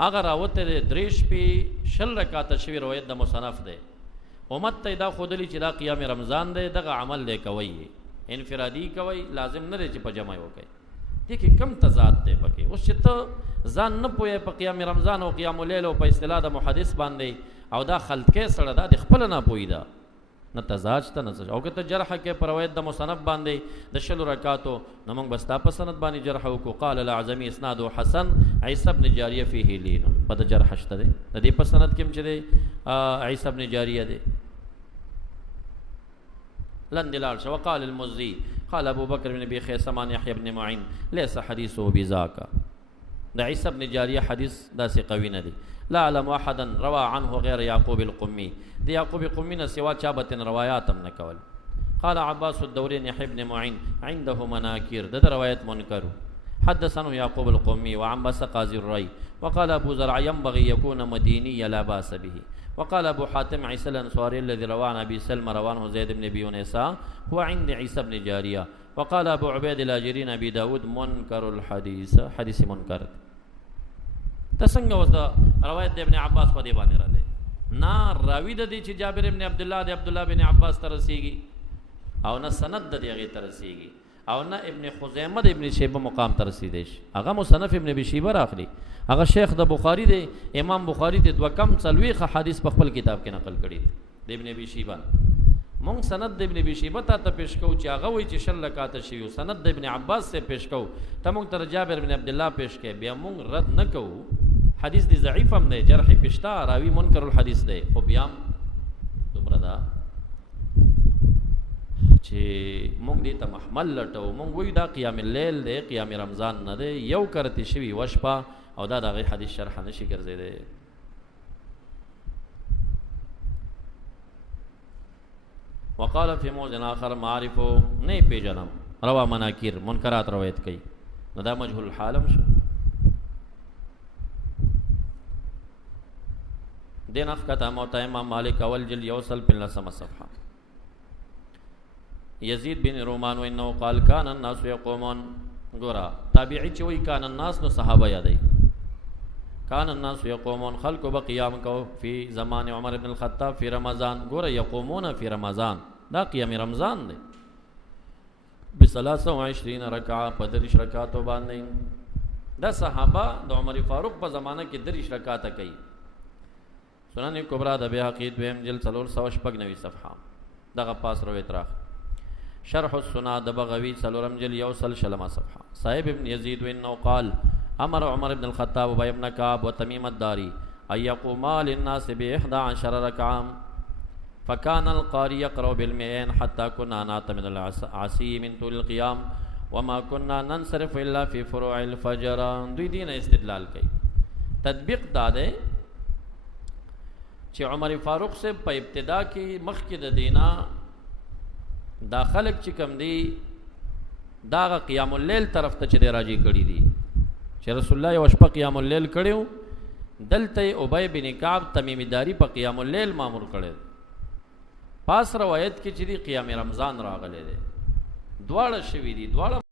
هغه راوته دریش پی شل رکعات شوی روایت د مصنف دی امت ته دا خودلی چې دا قیام رمضان دی دغه عمل دی کوي انفرادي کوي لازم نه دی چې په جمع وکړي دې کې کم تضاد دی پکې اوس چې ته ځان نه پوهې په قیام رمضان او قیام اللیل او په اصطلاح د محدث باندې او دا خلطکې سره دا د خپل نه پوهی دا نه تضاد شته نه او که ته جرح کې پر روایت د مصنف باندې د شلو رکعاتو نو موږ بستا په سند باندې جرح وکړو قال الاعظمي اسناد حسن عيسى بن جاريه فيه لين په د جرح شته دی د دې په سند کې چې دی عيسى بن جاريه دی لندلال شو وقال المزي قال ابو بكر بن ابي خيثمان يحيى بن معين ليس حديثه بذاك د عيسى بن جاريه حديث داسې قوي نه دی لا اعلم احدا روى عنه غير يعقوب القمي دي يعقوب القمي نه سوا چابت روایات هم نه کول قال عباس الدوري يحيى بن معين عنده مناكير د روایت منکر حدثنا يعقوب القمي وعنبس قاضي الري وقال ابو زرع ينبغي يكون مديني لا باس به وقال ابو حاتم عيسى الانصاري الذي روى عن ابي سلمى رواه زيد بن ابي يونس هو عند عيسى بن جاريه وقال ابو عبيد الاجري ابي داود منكر الحديث حديث منکر تسنگ وسط روایت ابن عباس په دی باندې را ده نا راوی د دې چې جابر ابن عبد الله د عبد الله بن عباس ترسیږي او نه سند د دې غي ترسیږي او نه ابن خزیمه د ابن شیبه مقام ترسیدي هغه مصنف ابن ابي شیبه راخلي هغه شیخ د بخاری دی امام بخاری ته دوه کم څلويخه حدیث په خپل کتاب کې نقل کړي د ابن ابي شیبه مونږ سند د ابن ابي شیبه ته پیش کو چې هغه وایي چې شل رکعات شي سند د ابن عباس سے پیش کو ته مونږ تر جابر ابن عبد الله پیش کې بیا مونږ رد نه کوو حدیث دی ضعیف هم دی جرح پشتا راوی منکر الحدیث دی خو بیا دومره دا چې مونږ دې ته محمل لټو مونږ وایو دا قیام اللیل دی قیام رمضان نه دی یو کرتی شوی وشپا او دا دغه حدیث شرح نشي ګرځیدي وقال في موضع آخر معرف نه پیژنم روا مناکیر منکرات روایت کوي نو دا مجهول الحالم شو دین افکتا موتا امام مالک اول جل یوصل پن لسم صفحہ یزید بن رومان و انہو قال کان الناس یقومون گورا تابعی چوئی کان الناس نو صحابہ یادئی کان الناس یقومون خلق با قیام کو فی زمان عمر بن الخطاب فی رمضان گورا یقومون فی رمضان دا قیام رمضان دے ب23 رکعہ پدرش رکعاتو باندے دا صحابہ دا عمر فاروق پا زمانہ کی درش رکعاتا کئی سنن کبرا د بیهقی دویم جلد 390 صفحه دغه پاس روایت راخ شرح السنه د بغوی سلورم جلد یوصل شلمه صفحه صاحب ابن یزید انه قال امر عمر بن الخطاب وابن كعب وتميم الداري ان يقوما للناس ب11 ركعه فكان القارئ يقرأ بالمئين حتى كنا نعتمد العصي من طول القيام وما كنا ننصرف الا في فروع الفجر دوی دین استدلال کوي تطبیق داده چې عمر فاروق سے په ابتدا کې مخکې د دینا دا خلق چې کم دی دا قیام اللیل طرف ته چې راځي کړي دي چې رسول الله یو شپه قیام اللیل کړو دلته ابی بن کعب تمیم داری په قیام اللیل مامور کړي پاس روایت کې چې دی قیام رمضان راغله دي دواړه شوی دي دواړه